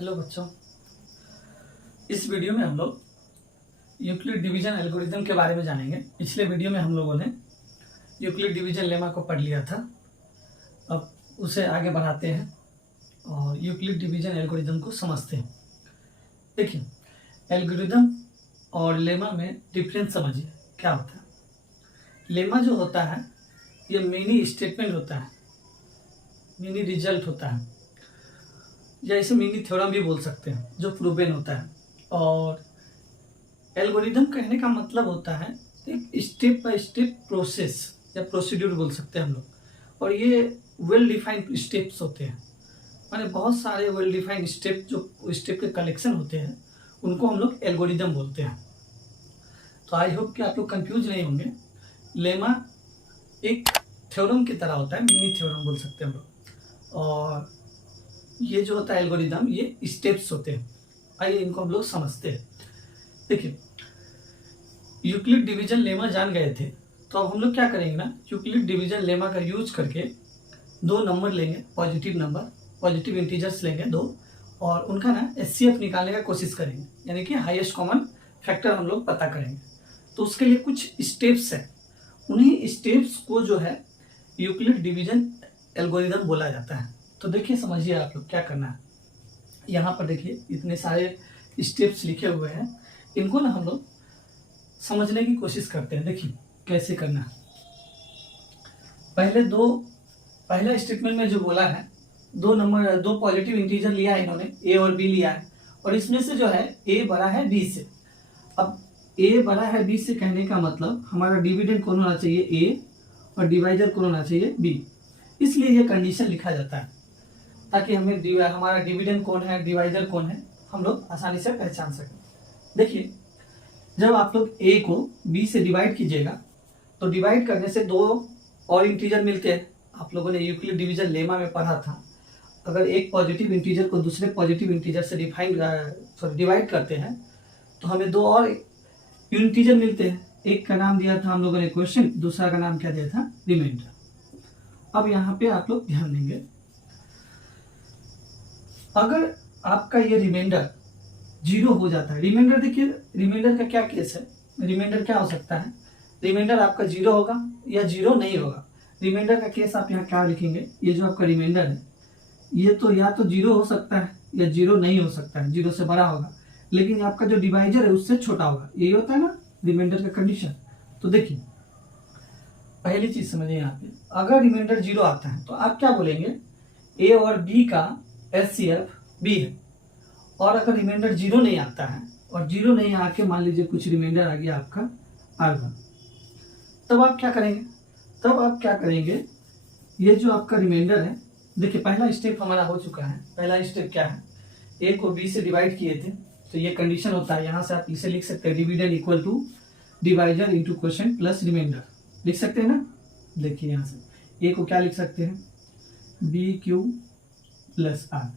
Hello बच्चों, इस video में हम लोग यूक्लिड डिवीजन एल्गोरिथम के बारे में जानेंगे। पिछले वीडियो में हम लोगों ने यूक्लिड डिवीजन लेमा को पढ़ लिया था। अब उसे आगे बढ़ाते हैं और यूक्लिड डिवीजन एल्गोरिथम को समझते हैं। देखिए, एल्गोरिथम और लेमा में डिफरेंस समझिए क्या होता है। लेमा जो होता है ये मिनी स्टेटमेंट होता है, मिनी रिजल्ट होता है, या इसे मिनी थ्योरम भी बोल सकते हैं, जो प्रूवन होता है। और एल्गोरिथम कहने का मतलब होता है एक स्टेप बाय स्टेप प्रोसेस या प्रोसीड्यूर बोल सकते हैं हम लोग। और ये वेल डिफाइंड स्टेप्स होते हैं, माने बहुत सारे वेल डिफाइंड स्टेप, जो स्टेप के कलेक्शन होते हैं उनको हम लोग एल्गोरिथम बोलते हैं। तो आई होप कि आप लोग कंफ्यूज नहीं होंगे। लेमा एक थ्योरम की तरह होता है, मिनी थ्योरम बोल सकते हैं हम लोग। और ये जो होता है एल्गोरिथम, ये स्टेप्स होते हैं। आइए इनको हम लोग समझते हैं। देखिए, यूक्लिड डिवीजन लेमा जान गए थे, तो अब हम लोग क्या करेंगे ना, यूक्लिड डिवीजन लेमा का यूज करके दो नंबर लेंगे, पॉजिटिव नंबर, पॉजिटिव इंटीजर्स लेंगे दो, और उनका ना एचसीएफ निकालने का कोशिश करेंगे, यानी कि हाईएस्ट कॉमन फैक्टर हम लोग पता करेंगे। तो उसके लिए कुछ स्टेप्स हैं, उन्हीं स्टेप्स को जो है यूक्लिड डिवीजन एल्गोरिथम बोला जाता है। तो देखिए, समझिए आप लोग क्या करना है। यहाँ पर देखिए इतने सारे स्टेप्स लिखे हुए हैं, इनको ना हम लोग समझने की कोशिश करते हैं। देखिए कैसे करना है। पहला स्टेटमेंट में जो बोला है, दो पॉजिटिव इंटीजर लिया है इन्होंने, ए और बी लिया है, और इसमें से जो है ए बड़ा है बी से। अब ए बड़ा है बी से कहने का मतलब हमारा डिविडेंड कौन होना चाहिए, ए, और डिवाइजर कौन होना चाहिए, बी। इसलिए ये कंडीशन लिखा जाता है ताकि हमें हमारा डिविडेंड कौन है, डिवाइजर कौन है, हम लोग आसानी से पहचान सकें। देखिए, जब आप लोग ए को बी से डिवाइड कीजिएगा तो डिवाइड करने से दो और इंटीजर मिलते हैं। आप लोगों ने यूक्लिड डिवीजन लेमा में पढ़ा था, अगर एक पॉजिटिव इंटीजर को दूसरे पॉजिटिव इंटीजर से डिवाइड करते हैं तो हमें दो और इंटीजर मिलते हैं। एक का नाम दिया था हम लोगों ने क्वेश्चन, दूसरा का नाम क्या दिया था, रिमाइंडर। अब यहाँ पे आप लोग ध्यान देंगे, अगर आपका ये रिमाइंडर जीरो हो जाता है, रिमाइंडर देखिए, रिमाइंडर का क्या केस है, रिमाइंडर क्या हो सकता है, रिमाइंडर आपका जीरो होगा या जीरो नहीं होगा। रिमाइंडर का केस आप यहाँ क्या लिखेंगे, ये जो आपका रिमाइंडर है ये तो या तो जीरो हो सकता है या जीरो नहीं हो सकता है, जीरो से बड़ा होगा, लेकिन आपका जो डिवाइजर है उससे छोटा होगा। यही होता है ना रिमाइंडर का कंडीशन। तो देखिए, पहली चीज समझिए यहाँ पे, अगर रिमाइंडर जीरो आता है तो आप क्या बोलेंगे, ए और बी का एचसीएफ बी है। और अगर रिमाइंडर जीरो नहीं आता है, और जीरो नहीं आके मान लीजिए कुछ रिमाइंडर आ गया आपका R1, तब आप क्या करेंगे, ये जो आपका रिमाइंडर है, देखिए पहला स्टेप हमारा हो चुका है। पहला स्टेप क्या है, ए को बी से डिवाइड किए थे, तो ये कंडीशन होता है, यहाँ से आप इसे लिख सकते हैं, dividend equal to divisor into quotient plus reminder, लिख सकते हैं ना। देखिए यहाँ से ए को क्या लिख सकते हैं, बी क्यू प्लस आर,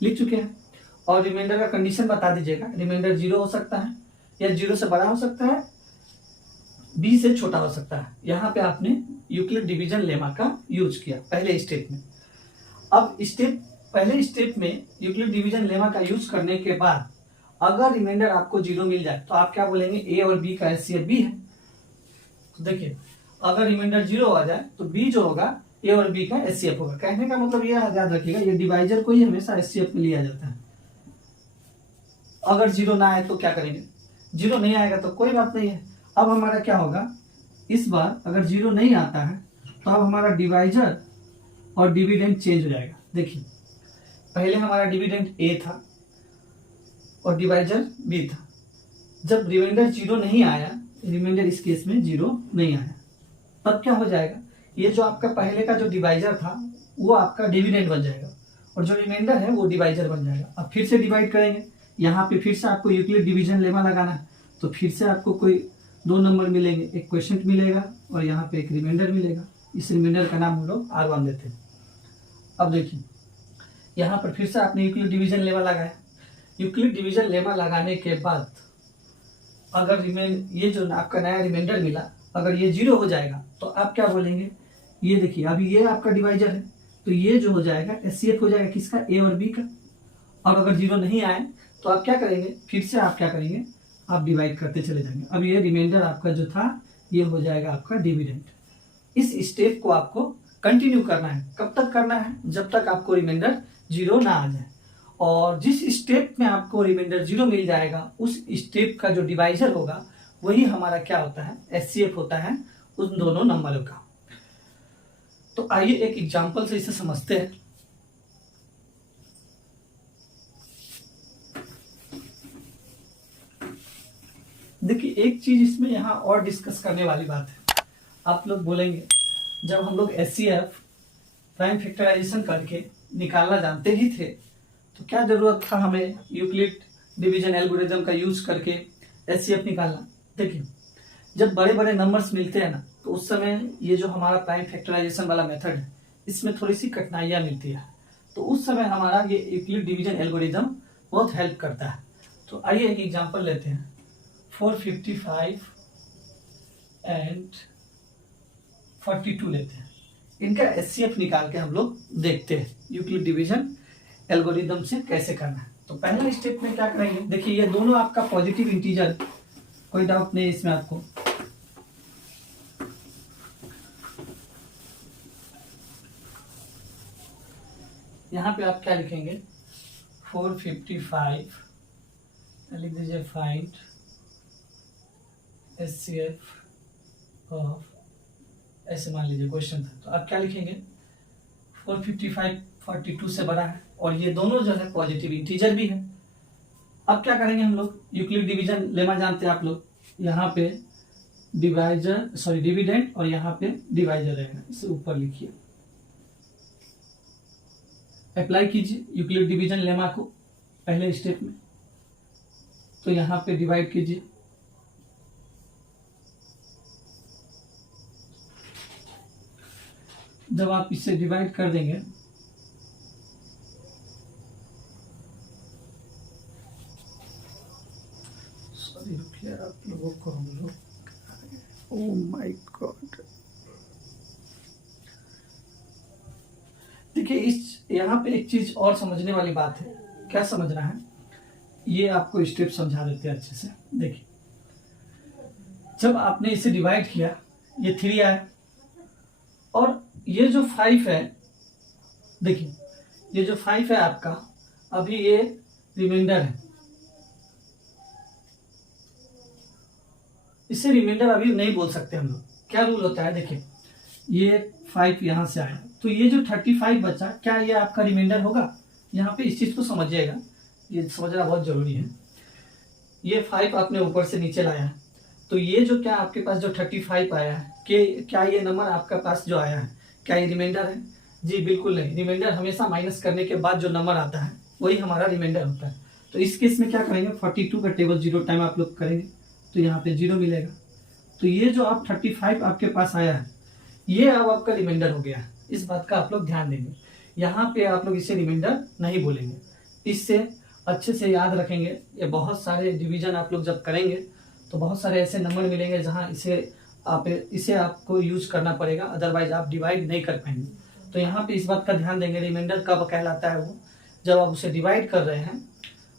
लिख चुके हैं। और रिमाइंडर का कंडीशन बता दीजिएगा, रिमाइंडर जीरो हो सकता है या जीरो से बड़ा हो सकता है, बी से छोटा हो सकता है। यहाँ पे आपने यूक्लिड डिवीजन लेमा का यूज किया पहले स्टेप में। अब पहले स्टेप में यूक्लिड डिवीजन लेमा का यूज करने के बाद अगर रिमाइंडर आपको जीरो मिल जाए तो आप क्या बोलेंगे, ए और बी का एचसीएफ बी है। तो देखिए, अगर रिमाइंडर जीरो आ जाए तो बी जो होगा ए और बी का एचसीएफ होगा। कहने का मतलब ये याद रखिएगा, ये डिवाइजर को ही हमेशा एचसीएफ में लिया जाता है। अगर जीरो ना आए तो क्या करेंगे, जीरो नहीं आएगा तो कोई बात नहीं है। अब हमारा क्या होगा, इस बार अगर जीरो नहीं आता है तो अब हमारा डिवाइजर और डिविडेंड चेंज हो जाएगा। देखिए, पहले हमारा डिविडेंड ए था और डिवाइजर बी था। जब रिमाइंडर जीरो नहीं आया, रिमाइंडर इस केस में जीरो नहीं आया, तब क्या हो जाएगा, ये जो आपका पहले का जो डिवाइजर था वो आपका डिविडेंड बन जाएगा, और जो रिमाइंडर है वो डिवाइजर बन जाएगा। अब फिर से डिवाइड करेंगे, यहाँ पे फिर से आपको यूक्लिड डिवीजन लेमा लगाना है, तो फिर से आपको कोई दो नंबर मिलेंगे, एक क्वोशिएंट मिलेगा और यहाँ पे एक रिमाइंडर मिलेगा। इस रिमाइंडर का नाम हम लोग R1 देते हैं। अब देखिए, यहाँ पर फिर से आपने यूक्लिड डिवीजन लेमा लगाया। यूक्लिड डिवीजन लेमा लगाने के बाद अगर ये जो आपका नया रिमाइंडर मिला, अगर ये जीरो हो जाएगा तो आप क्या बोलेंगे, ये देखिए अभी ये आपका डिवाइजर है, तो ये जो हो जाएगा एचसीएफ हो जाएगा किसका, ए और बी का। और अगर 0 नहीं आए तो आप क्या करेंगे, फिर से आप क्या करेंगे, आप डिवाइड करते चले जाएंगे। अब ये रिमाइंडर आपका जो था ये हो जाएगा आपका डिविडेंड। इस स्टेप को आपको कंटिन्यू करना है। कब तक करना है, जब तक आपको रिमाइंडर 0 ना आ जाए। और जिस स्टेप में आपको रिमाइंडर 0 मिल जाएगा उस स्टेप का जो डिवाइजर होगा वही हमारा क्या होता है, एचसीएफ होता है उन दोनों नंबरों का। तो आइए एक एग्जांपल से इसे समझते हैं। देखिए एक चीज इसमें यहाँ और डिस्कस करने वाली बात है। आप लोग बोलेंगे जब हम लोग एचसीएफ प्राइम फैक्टराइजेशन करके निकालना जानते ही थे तो क्या जरूरत था हमें यूक्लिड डिवीजन एल्गोरिथम का यूज करके एचसीएफ निकालना। देखिए जब बड़े बड़े नंबर्स मिलते हैं ना तो उस समय ये जो हमारा प्राइम फैक्टराइजेशन वाला मेथड है इसमें थोड़ी सी कठिनाइयाँ मिलती है। तो उस समय हमारा ये यूक्लिड डिवीजन एल्गोरिथम बहुत हेल्प करता है। तो आइए एक एग्जांपल लेते हैं। 455 एंड 42 लेते हैं, इनका एचसीएफ निकाल के हम लोग देखते हैं यूक्लिड डिवीजन एल्गोरिथम से कैसे करना है। तो पहला स्टेप में क्या करेंगे, देखिए ये दोनों आपका पॉजिटिव इंटीजर, कोई डाउट नहीं इसमें आपको। यहाँ पे आप क्या लिखेंगे, 455 लिख दीजिए फाइंड एचसीएफ ऑफ, ऐसे मान लीजिए क्वेश्चन था तो आप क्या लिखेंगे 455 42 से बड़ा है और ये दोनों जो है पॉजिटिव इंटीजर भी है। अब क्या करेंगे हम लोग, यूक्लिड डिवीजन लेमा जानते हैं आप लोग, यहाँ पे डिविडेंड और यहाँ पे डिवाइजर रहेगा, इसे ऊपर लिखिए। अप्लाई कीजिए यूक्लिड डिवीजन लेमा को पहले स्टेप में, तो यहाँ पे डिवाइड कीजिए। जब आप इसे डिवाइड कर देंगे आप लोगों को हम लोग, ओह माय गॉड, देखिए इस यहाँ पे एक चीज और समझने वाली बात है। क्या समझना है, ये आपको स्टेप समझा देते हैं अच्छे से। देखिए जब आपने इसे डिवाइड किया ये 3 आया और ये जो 5 है, देखिए ये जो 5 है आपका, अभी ये रिमाइंडर है, इसे रिमाइंडर अभी नहीं बोल सकते हम लोग। क्या रूल होता है, देखिए ये 5 यहां से आया तो ये जो 35 बचा, क्या ये आपका रिमाइंडर होगा। यहाँ पे इस चीज को समझिएगा, ये समझना बहुत जरूरी है। ये 5 आपने ऊपर से नीचे लाया है तो ये जो क्या आपके पास जो 35 आया है, कि क्या ये नंबर आपके पास जो आया है क्या ये रिमाइंडर है? जी बिल्कुल नहीं। रिमाइंडर हमेशा माइनस करने के बाद जो नंबर आता है वही हमारा रिमाइंडर होता है। तो इस केस में क्या करेंगे, 42 का टेबल 0 टाइम आप लोग करेंगे तो यहाँ पे 0 मिलेगा। तो ये जो आप 35 आपके पास आया है ये अब आपका रिमाइंडर हो गया है। इस बात का आप लोग ध्यान देंगे, यहाँ पे आप लोग इसे रिमाइंडर नहीं बोलेंगे। इससे अच्छे से याद रखेंगे, ये बहुत सारे डिवीजन आप लोग जब करेंगे तो बहुत सारे ऐसे नंबर मिलेंगे जहाँ इसे आपको यूज करना पड़ेगा, अदरवाइज आप डिवाइड नहीं कर पाएंगे। तो यहाँ पे इस बात का ध्यान देंगे, रिमाइंडर कब कहलाता है वो, जब आप उसे डिवाइड कर रहे हैं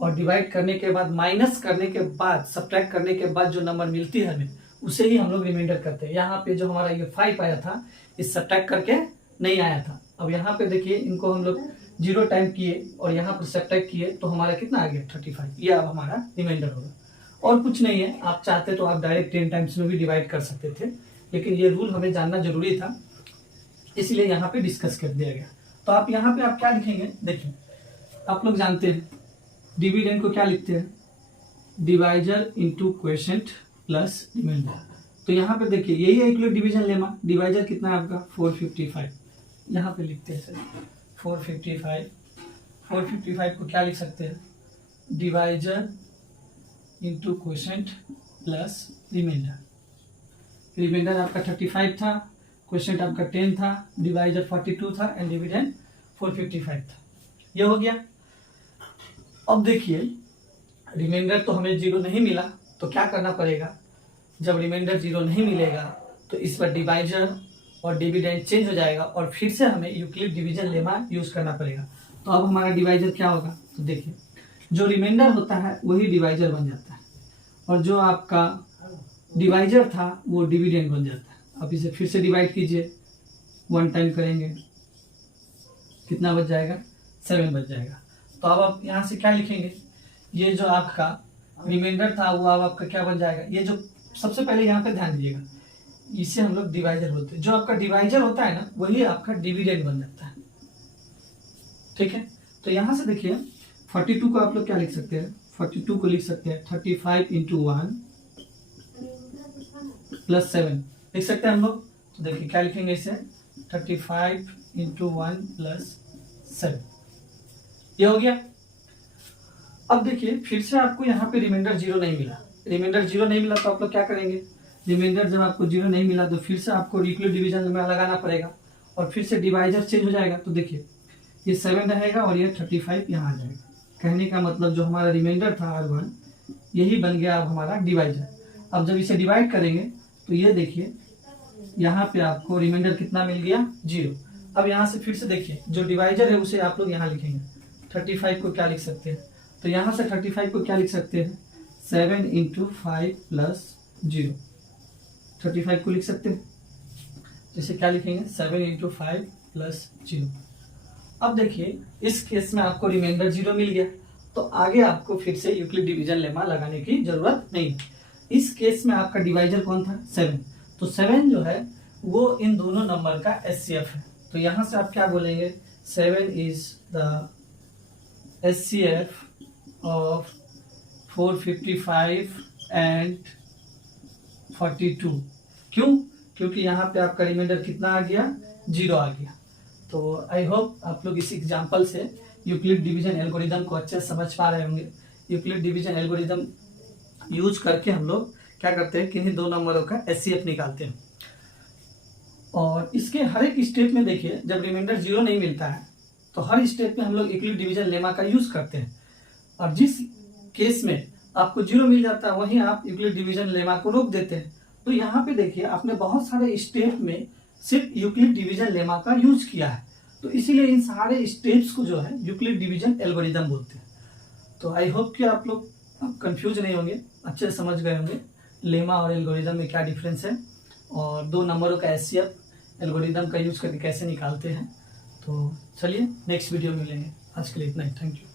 और डिवाइड करने के बाद माइनस करने के बाद सब्ट्रैक्ट करने के बाद जो नंबर मिलती है हमें उसे ही हम लोग रिमाइंडर करते हैं। यहाँ पे जो हमारा ये 5 आया था इस सब्ट्रैक्ट करके नहीं आया था। अब यहाँ पे देखिए इनको हम लोग 0 टाइम किए और यहाँ पर सब्ट्रैक्ट किए तो हमारा कितना आ गया 35, ये अब हमारा रिमाइंडर होगा। और कुछ नहीं है, आप चाहते तो आप डायरेक्ट 10 टाइम्स में भी डिवाइड कर सकते थे, लेकिन ये रूल हमें जानना जरूरी था इसलिए यहाँ पे डिस्कस कर दिया गया। तो आप यहाँ पे आप क्या लिखेंगे, देखिए आप लोग जानते हैं डिविडेंड को क्या लिखते हैं, divisor into quotient plus reminder. तो यहाँ पे देखिए यही है यूक्लिड डिवीजन लेमा। डिवाइजर कितना है आपका 455, यहाँ पे लिखते हैं सर 455 को क्या लिख सकते हैं, divisor into quotient plus reminder. Reminder आपका 35 था, क्वोशिएंट आपका 10 था, डिवाइजर 42 था एंड डिविडेंड 455 था। ये हो गया। अब देखिए रिमाइंडर तो हमें 0 नहीं मिला तो क्या करना पड़ेगा, जब रिमाइंडर 0 नहीं मिलेगा तो इस पर डिवाइजर और डिविडेंड चेंज हो जाएगा और फिर से हमें यूक्लिड डिवीजन लेमा यूज करना पड़ेगा। तो अब हमारा डिवाइजर क्या होगा, तो देखिए जो रिमाइंडर होता है वही डिवाइजर बन जाता है और जो आपका डिवाइजर था वो डिविडेंड बन जाता है। अब इसे फिर से डिवाइड कीजिए, 1 टाइम करेंगे, कितना बच जाएगा, 7 बच जाएगा। तो अब आप यहाँ से क्या लिखेंगे, ये जो आपका रिमाइंडर था वो अब आपका क्या बन जाएगा, ये जो सबसे पहले यहाँ पे ध्यान दीजिएगा, इसे हम लोग डिवाइजर बोलते हैं। जो आपका डिवाइजर होता है ना वही आपका डिविडेंड बन जाता है, ठीक है। तो यहाँ से देखिए 42 को आप लोग क्या लिख सकते हैं, 42 को लिख सकते हैं 35 इंटू 1 प्लस 7 लिख सकते हैं हम लोग। तो देखिए क्या लिखेंगे इसे, 35 इंटू 1 प्लस 7, ये हो गया। अब देखिए फिर से आपको यहाँ पे रिमाइंडर 0 नहीं मिला, रिमाइंडर 0 नहीं मिला तो आप लोग क्या करेंगे, रिमाइंडर जब आपको 0 नहीं मिला तो फिर से आपको यूक्लिड डिवीजन में लगाना पड़ेगा और फिर से डिवाइजर चेंज हो जाएगा। तो देखिए ये 7 रहेगा और ये 35 यहाँ आ जाएगा। कहने का मतलब जो हमारा रिमाइंडर था R1 यही बन गया अब हमारा डिवाइजर। अब जब इसे डिवाइड करेंगे तो ये देखिए यहाँ पे आपको रिमाइंडर कितना मिल गया, 0। अब यहाँ से फिर से देखिए जो डिवाइजर है उसे आप लोग यहाँ लिखेंगे, 35 को क्या लिख सकते हैं, तो यहाँ से 35 को क्या लिख सकते हैं, 7 इंटू 5 प्लस 0, 35 को लिख सकते हैं। जैसे क्या लिखेंगे, 7 इंटू 5 प्लस 0। अब देखिए इस केस में आपको रिमाइंडर 0 मिल गया तो आगे आपको फिर से यूक्लिड डिवीजन लेमा लगाने की जरूरत नहीं। इस केस में आपका डिवाइजर कौन था, 7। तो 7 जो है वो इन दोनों नंबर का HCF है। तो यहां से आप क्या बोलेंगे, 7 is the HCF of 455 and 42। क्यों, क्योंकि यहाँ पे आपका रिमाइंडर कितना आ गया, 0 आ गया। तो आई होप आप लोग इस एग्जांपल से यूक्लिड डिवीजन एल्गोरिदम को अच्छे से समझ पा रहे होंगे। यूक्लिड डिवीजन एल्गोरिदम यूज करके हम लोग क्या करते हैं, किन्हीं दो नंबरों का HCF निकालते हैं। और इसके हर एक स्टेप में देखिए जब रिमाइंडर 0 नहीं मिलता है तो हर स्टेप में हम लोग यूक्लिड डिवीजन लेमा का यूज करते हैं। और जिस केस में आपको 0 मिल जाता है वहीं आप यूक्लिड डिवीजन लेमा को रोक देते हैं। तो यहाँ पे देखिए आपने बहुत सारे स्टेप में सिर्फ यूक्लिड डिवीजन लेमा का यूज किया है, तो इसीलिए इन सारे स्टेप्स को जो है यूक्लिड डिवीजन एल्गोरिदम बोलते हैं। तो आई होप कि आप लोग कंफ्यूज नहीं होंगे, अच्छे से समझ गए होंगे लेमा और एल्गोरिदम में क्या डिफरेंस है और दो नंबरों का HCF एल्गोरिदम का यूज करके कैसे निकालते हैं। तो चलिए नेक्स्ट वीडियो में मिलेंगे, आज के लिए इतना ही, थैंक यू।